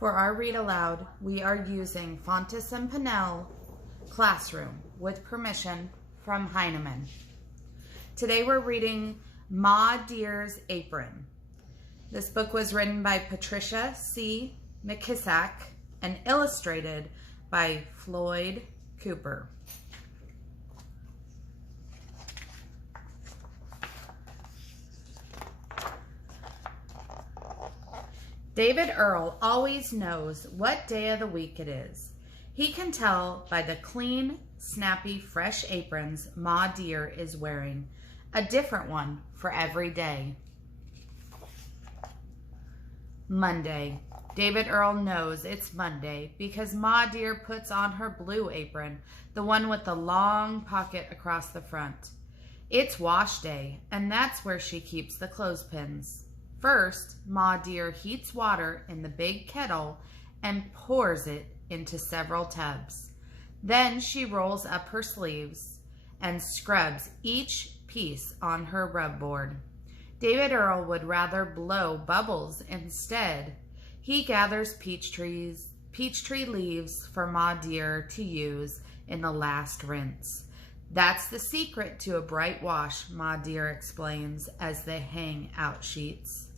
For our read aloud, we are using Fontes and Pinnell Classroom with permission from Heinemann. Today we're reading Ma Deer's Apron. This book was written by Patricia C. McKissack and illustrated by Floyd Cooper. David Earl always knows what day of the week it is. He can tell by the clean, snappy, fresh aprons Ma Deer is wearing, a different one for every day. Monday. David Earl knows it's Monday because Ma Deer puts on her blue apron, the one with the long pocket across the front. It's wash day, and that's where she keeps the clothespins. First, Ma Deer heats water in the big kettle and pours it into several tubs. Then she rolls up her sleeves and scrubs each piece on her rub board. David Earl would rather blow bubbles instead. He gathers peach tree leaves for Ma Deer to use in the last rinse. That's the secret to a bright wash, Ma Deer explains as they hang out sheets.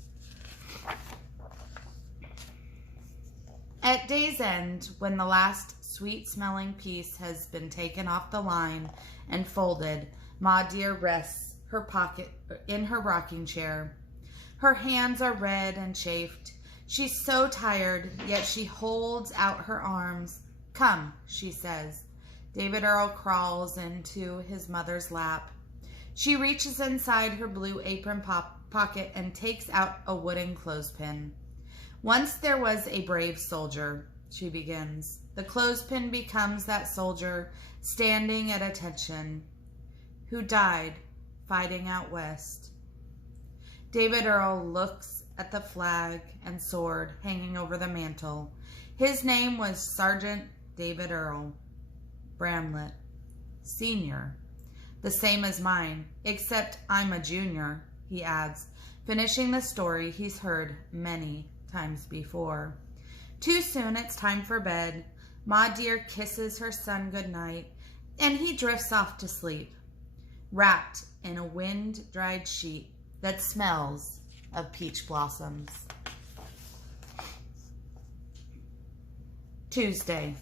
At day's end, when the last sweet-smelling piece has been taken off the line and folded, Ma Deer rests her pocket in her rocking chair. Her hands are red and chafed. She's so tired, yet she holds out her arms. "Come," she says. David Earl crawls into his mother's lap. She reaches inside her blue apron pocket and takes out a wooden clothespin. "Once there was a brave soldier," she begins. The clothespin becomes that soldier standing at attention, who died fighting out west. David Earl looks at the flag and sword hanging over the mantel. His name was Sergeant David Earl, Bramlett, Sr., the same as mine, except I'm a junior, he adds, finishing the story he's heard many times before. Too soon it's time for bed. Ma Deer kisses her son goodnight, and he drifts off to sleep, wrapped in a wind-dried sheet that smells of peach blossoms. Tuesday.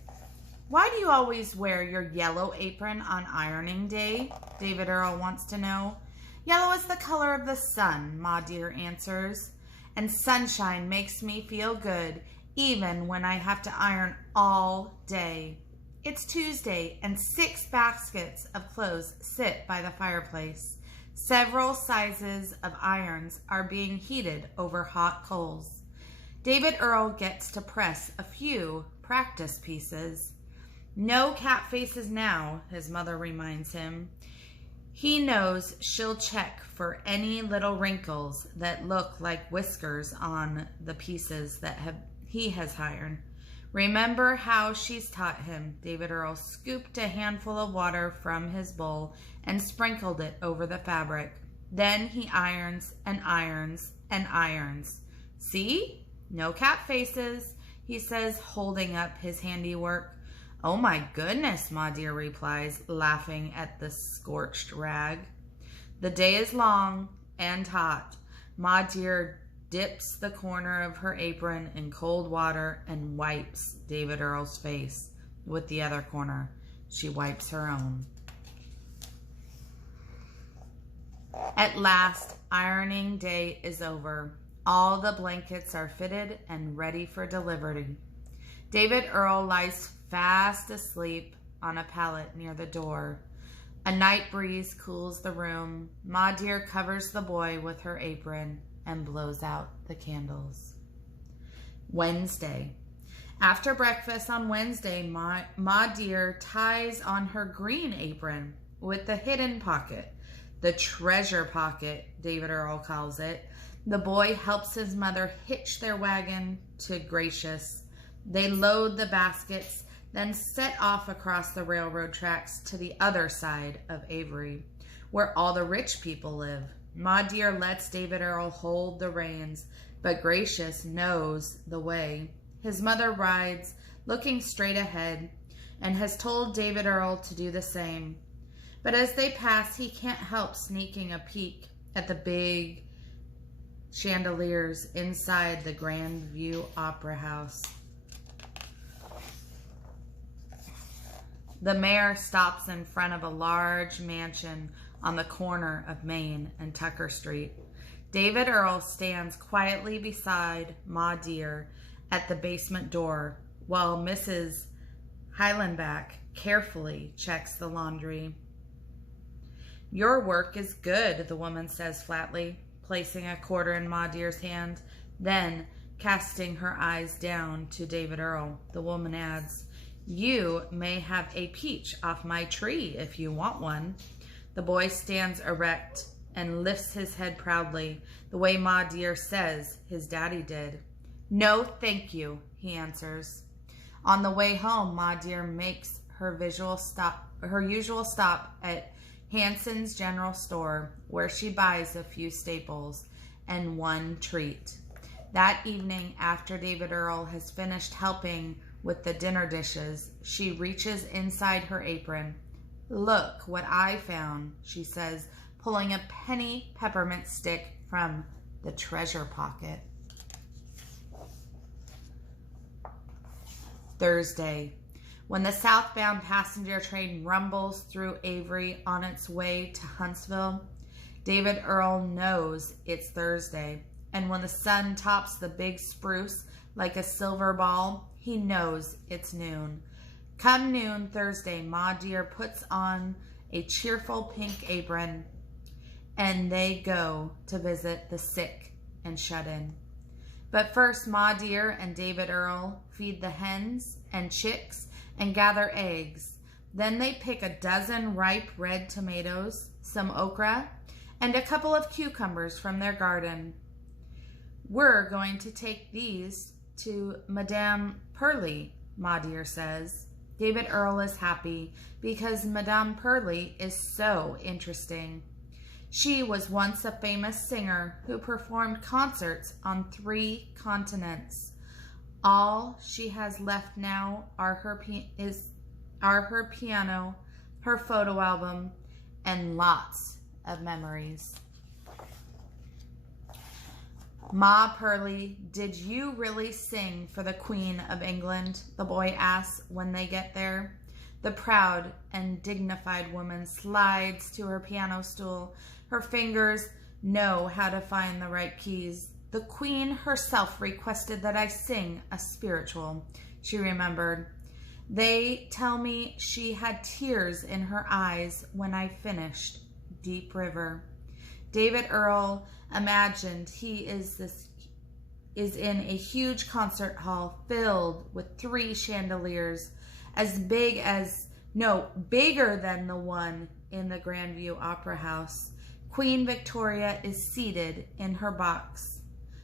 Why do you always wear your yellow apron on ironing day? David Earl wants to know. Yellow is the color of the sun, Ma Deer answers, and sunshine makes me feel good even when I have to iron all day. It's Tuesday and 6 baskets of clothes sit by the fireplace. Several sizes of irons are being heated over hot coals. David Earl gets to press a few practice pieces. No cat faces now, his mother reminds him. He knows she'll check for any little wrinkles that look like whiskers on the pieces that he has ironed. Remember how she's taught him. David Earl scooped a handful of water from his bowl and sprinkled it over the fabric. Then he irons and irons and irons. See? No cat faces, he says, holding up his handiwork. Oh my goodness, Ma Deer replies, laughing at the scorched rag. The day is long and hot. Ma Deer dips the corner of her apron in cold water and wipes David Earl's face with the other corner. She wipes her own. At last, ironing day is over. All the blankets are fitted and ready for delivery. David Earl lies fast asleep on a pallet near the door. A night breeze cools the room. Ma Deer covers the boy with her apron and blows out the candles. Wednesday. After breakfast on Wednesday, Ma Deer ties on her green apron with the hidden pocket, the treasure pocket, David Earl calls it. The boy helps his mother hitch their wagon to Gracious. They load the baskets, then set off across the railroad tracks to the other side of Avery, where all the rich people live. Ma Deer lets David Earl hold the reins, but Gracious knows the way. His mother rides, looking straight ahead, and has told David Earl to do the same. But as they pass, he can't help sneaking a peek at the big chandeliers inside the Grand View Opera House. The mayor stops in front of a large mansion on the corner of Main and Tucker Street. David Earl stands quietly beside Ma Dear at the basement door while Mrs. Hylandback carefully checks the laundry. "Your work is good," the woman says flatly, placing a quarter in Ma Dear's hand. Then, casting her eyes down to David Earl, the woman adds, "You may have a peach off my tree if you want one." The boy stands erect and lifts his head proudly, the way Ma Dear says his daddy did. "No, thank you," he answers. On the way home, Ma Dear makes her usual stop at Hanson's General Store, where she buys a few staples and one treat. That evening, after David Earl has finished helping with the dinner dishes, she reaches inside her apron. "Look what I found," she says, pulling a penny peppermint stick from the treasure pocket. Thursday. When the southbound passenger train rumbles through Avery on its way to Huntsville, David Earl knows it's Thursday. And when the sun tops the big spruce like a silver ball, he knows it's noon. Come noon Thursday, Ma Dear puts on a cheerful pink apron, and they go to visit the sick and shut in. But first, Ma Dear and David Earl feed the hens and chicks and gather eggs. Then they pick a dozen ripe red tomatoes, some okra, and a couple of cucumbers from their garden. "We're going to take these to Madame Purley," Ma Dear says. David Earl is happy because Madame Purley is so interesting. She was once a famous singer who performed concerts on 3 continents. All she has left now are her piano, her photo album, and lots of memories. "Ma Purley, did you really sing for the Queen of England?" the boy asks when they get there. The proud and dignified woman slides to her piano stool. Her fingers know how to find the right keys. "The Queen herself requested that I sing a spiritual," she remembered. "They tell me she had tears in her eyes when I finished Deep River." David Earl imagined he is in a huge concert hall filled with 3 chandeliers, bigger than the one in the Grandview Opera House. Queen Victoria is seated in her box.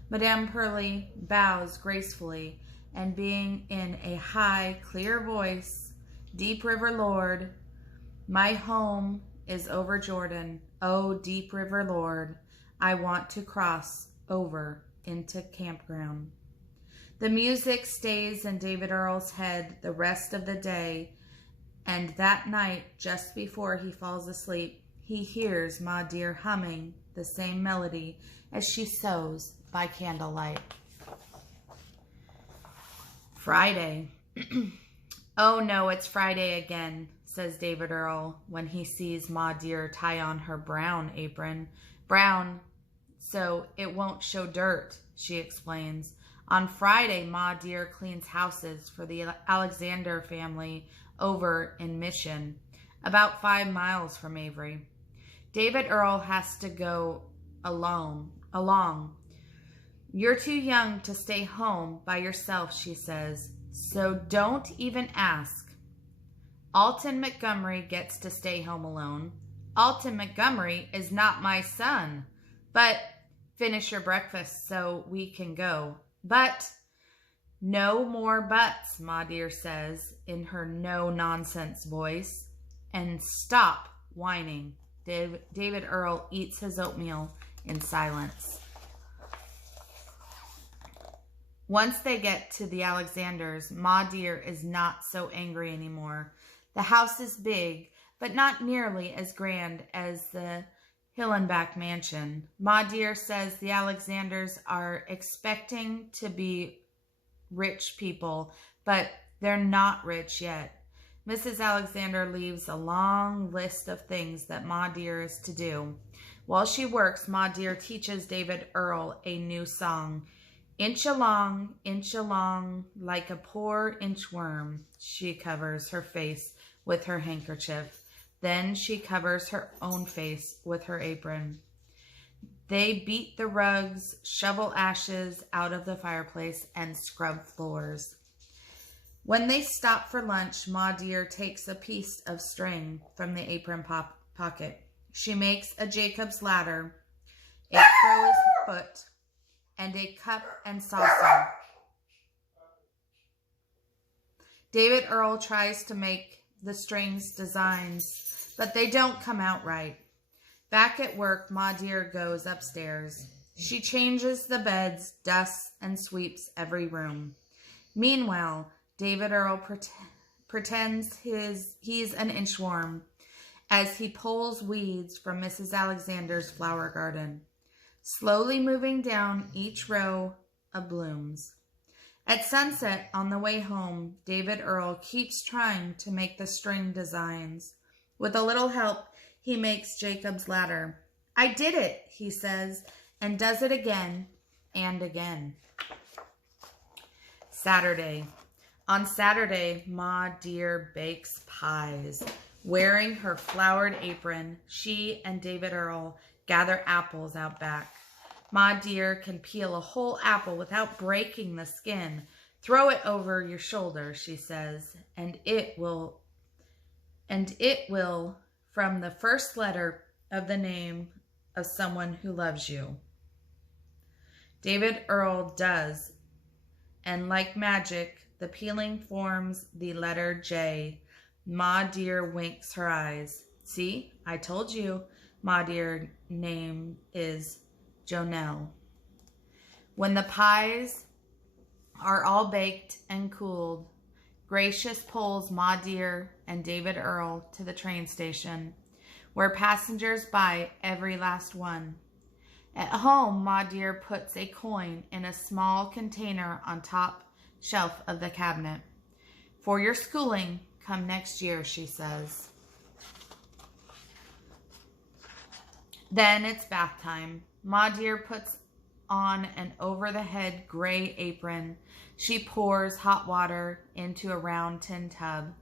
Madame Purley bows gracefully, and being in a high, clear voice, "Deep River Lord, my home is over Jordan. Oh, Deep River Lord, I want to cross over into campground." The music stays in David Earl's head the rest of the day, and that night, just before he falls asleep, he hears Ma Dear humming the same melody as she sews by candlelight. Friday. "Oh no, it's Friday again," says David Earl when he sees Ma Dear tie on her brown apron. "Brown, so it won't show dirt," she explains. "On Friday, Ma Dear cleans houses for the Alexander family over in Mission, about 5 miles from Avery. David Earl has to go along. "You're too young to stay home by yourself," she says, "so don't even ask. Alton Montgomery gets to stay home alone." "Alton Montgomery is not my son." "But finish your breakfast so we can go." "But—" "No more buts," Ma Dear says in her no-nonsense voice. "And stop whining." David Earl eats his oatmeal in silence. Once they get to the Alexanders, Ma Dear is not so angry anymore. The house is big, but not nearly as grand as the Hillenback mansion. Ma Dear says the Alexanders are expecting to be rich people, but they're not rich yet. Mrs. Alexander leaves a long list of things that Ma Dear is to do. While she works, Ma Dear teaches David Earl a new song. Inch along, like a poor inchworm. She covers her face with her handkerchief. Then she covers her own face with her apron. They beat the rugs, shovel ashes out of the fireplace, and scrub floors. When they stop for lunch, Ma Dear takes a piece of string from the apron pocket. She makes a Jacob's ladder, a crow's foot, and a cup and saucer. David Earl tries to make the strings designs, but they don't come out right. Back at work, Ma Dear goes upstairs. She changes the beds, dusts, and sweeps every room. Meanwhile, David Earl pretends he's an inchworm as he pulls weeds from Mrs. Alexander's flower garden, slowly moving down each row of blooms. At sunset, on the way home, David Earl keeps trying to make the string designs. With a little help, he makes Jacob's ladder. I did it, he says, and does it again and again. Saturday. On Saturday, Ma Dear bakes pies. Wearing her flowered apron, she and David Earl gather apples out back. Ma Dear can peel a whole apple without breaking the skin. Throw it over your shoulder, she says, and it will from the first letter of the name of someone who loves you. David Earl does, and like magic, the peeling forms the letter J. Ma Dear winks her eyes. See, I told you. Ma Dear's name is Jonelle. When the pies are all baked and cooled, Gracious pulls Ma Dear and David Earl to the train station, where passengers buy every last one. At home, Ma Dear puts a coin in a small container on top shelf of the cabinet. For your schooling, come next year, she says. Then it's bath time. Ma Dear puts on an over-the-head gray apron. She pours hot water into a round tin tub.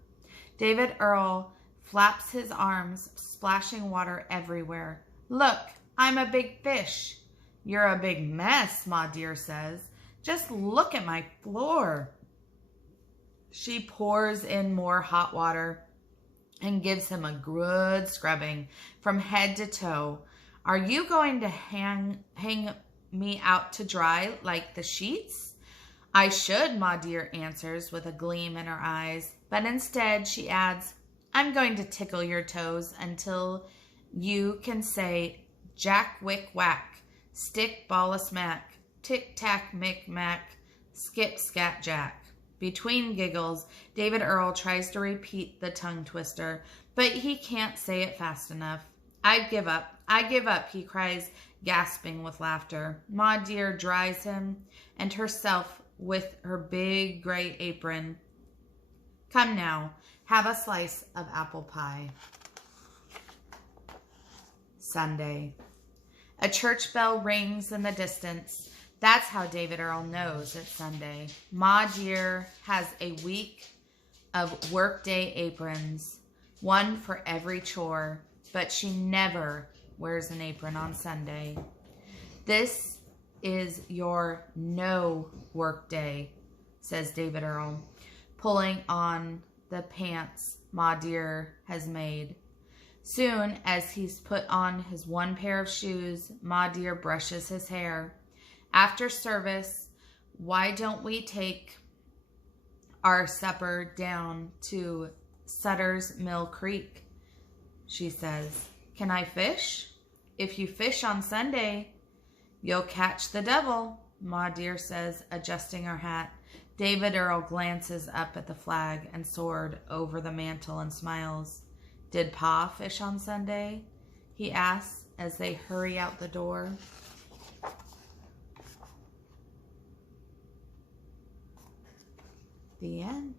David Earl flaps his arms, splashing water everywhere. Look, I'm a big fish. You're a big mess, Ma Dear says. Just look at my floor. She pours in more hot water and gives him a good scrubbing from head to toe. Are you going to hang me out to dry like the sheets? I should, Ma Dear answers with a gleam in her eyes, but instead she adds, I'm going to tickle your toes until you can say Jack Wick Whack, Stick Ball a Smack, Tick Tack Mick Mack, Skip Scat Jack. Between giggles, David Earl tries to repeat the tongue twister, but he can't say it fast enough. I give up, he cries, gasping with laughter. Ma Dear dries him and herself with her big gray apron. Come now, have a slice of apple pie. Sunday. A church bell rings in the distance. That's how David Earl knows it's Sunday. Ma Dear has a week of workday aprons, one for every chore, but she never wears an apron on Sunday. This is your no work day, says David Earl, pulling on the pants Ma Dear has made. Soon as he's put on his one pair of shoes, Ma Dear brushes his hair. After service, why don't we take our supper down to Sutter's Mill Creek? She says. Can I fish? If you fish on Sunday, you'll catch the devil. Ma Dear says, adjusting her hat. David Earl glances up at the flag and sword over the mantel and smiles. Did Pa fish on Sunday? He asks as they hurry out the door. The end.